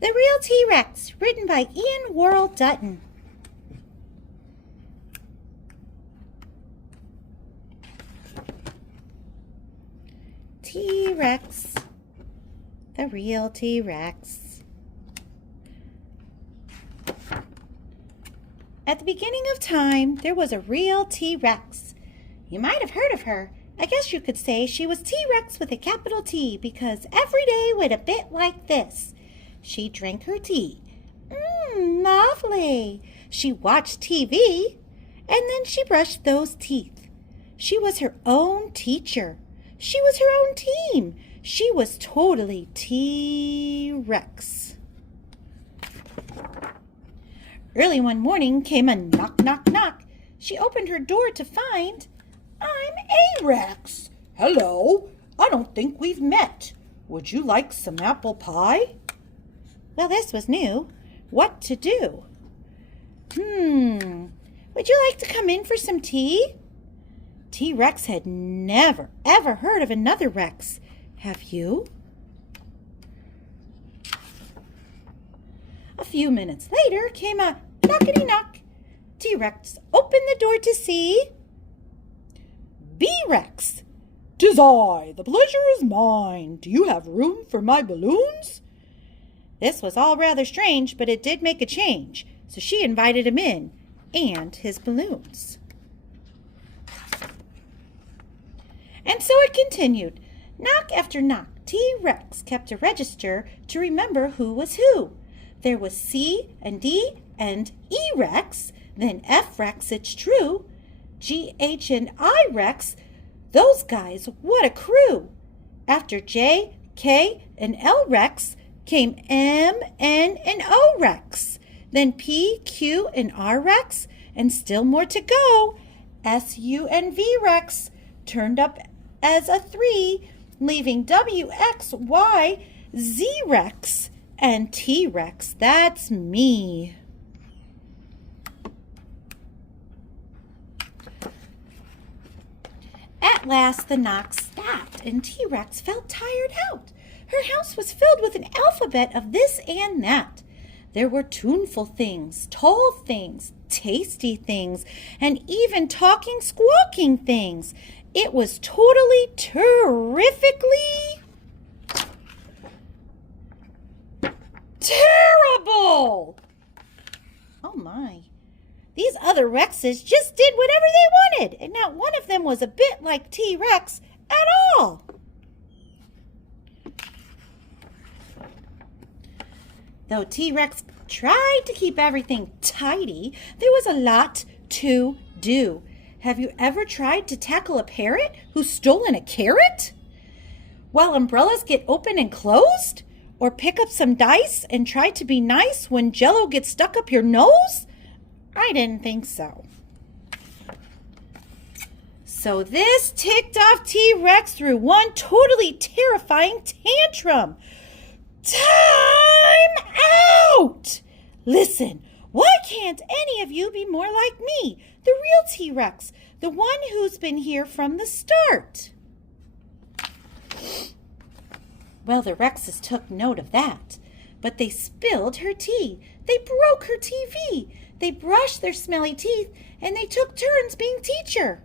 The Real T-Rex, written by Ian Worrell Dutton. T-Rex, the real T-Rex. At the beginning of time, there was a real T-Rex. You might have heard of her. I guess you could say she was T-Rex with a capital T because every day went a bit like this. She drank her tea. Lovely. She watched TV, and then she brushed those teeth. She was her own teacher. She was her own team. She was totally T-Rex. Early one morning came a knock, knock, knock. She opened her door to find, I'm A-Rex. Hello. I don't think we've met. Would you like some apple pie? Well, this was new. What to do? Would you like to come in for some tea? T-Rex had never, ever heard of another Rex. Have you? A few minutes later came a knockety-knock. T-Rex opened the door to see B-Rex. 'Tis I. The pleasure is mine. Do you have room for my balloons? This was all rather strange, but it did make a change, so she invited him in, and his balloons. And so it continued. Knock after knock, T-Rex kept a register to remember who was who. There was C and D and E-Rex, then F-Rex, it's true. G, H, and I-Rex, those guys, what a crew. After J, K, and L-Rex came M, N, and O-Rex. Then P, Q, and R-Rex, and still more to go. S, U, and V-Rex turned up as a 3, leaving W, X, Y, Z-Rex, and T-Rex. That's me. At last the knocks stopped, and T-Rex felt tired out. Her house was filled with an alphabet of this and that. There were tuneful things, tall things, tasty things, and even talking, squawking things. It was totally, terrifically terrible! Oh my. These other Rexes just did whatever they wanted, and not one of them was a bit like T-Rex at all. Though T-Rex tried to keep everything tidy, there was a lot to do. Have you ever tried to tackle a parrot who's stolen a carrot? While umbrellas get open and closed? Or pick up some dice and try to be nice when Jell-O gets stuck up your nose? I didn't think so. So this ticked off T-Rex through one totally terrifying tantrum. Time out! Listen, why can't any of you be more like me, the real T-Rex, the one who's been here from the start? Well, the Rexes took note of that, but they spilled her tea. They broke her TV. They brushed their smelly teeth, and they took turns being teacher.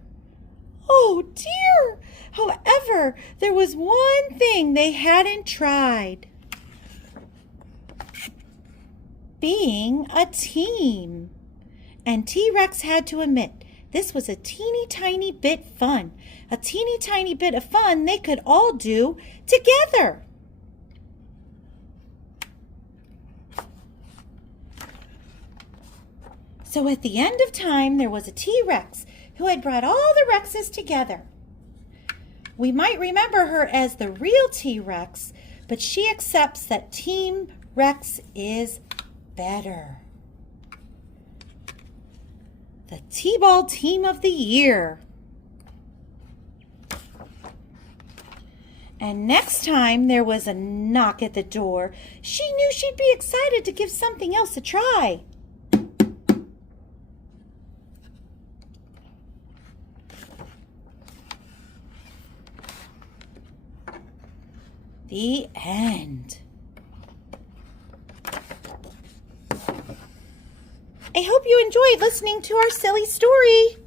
Oh, dear! However, there was one thing they hadn't tried. Being a team. And T-Rex had to admit, this was a teeny tiny bit fun. A teeny tiny bit of fun they could all do together. So at the end of time, there was a T-Rex who had brought all the Rexes together. We might remember her as the real T-Rex, but she accepts that Team Rex is better. The T-Ball Team of the Year. And next time there was a knock at the door, she knew she'd be excited to give something else a try. The end. I hope you enjoyed listening to our silly story.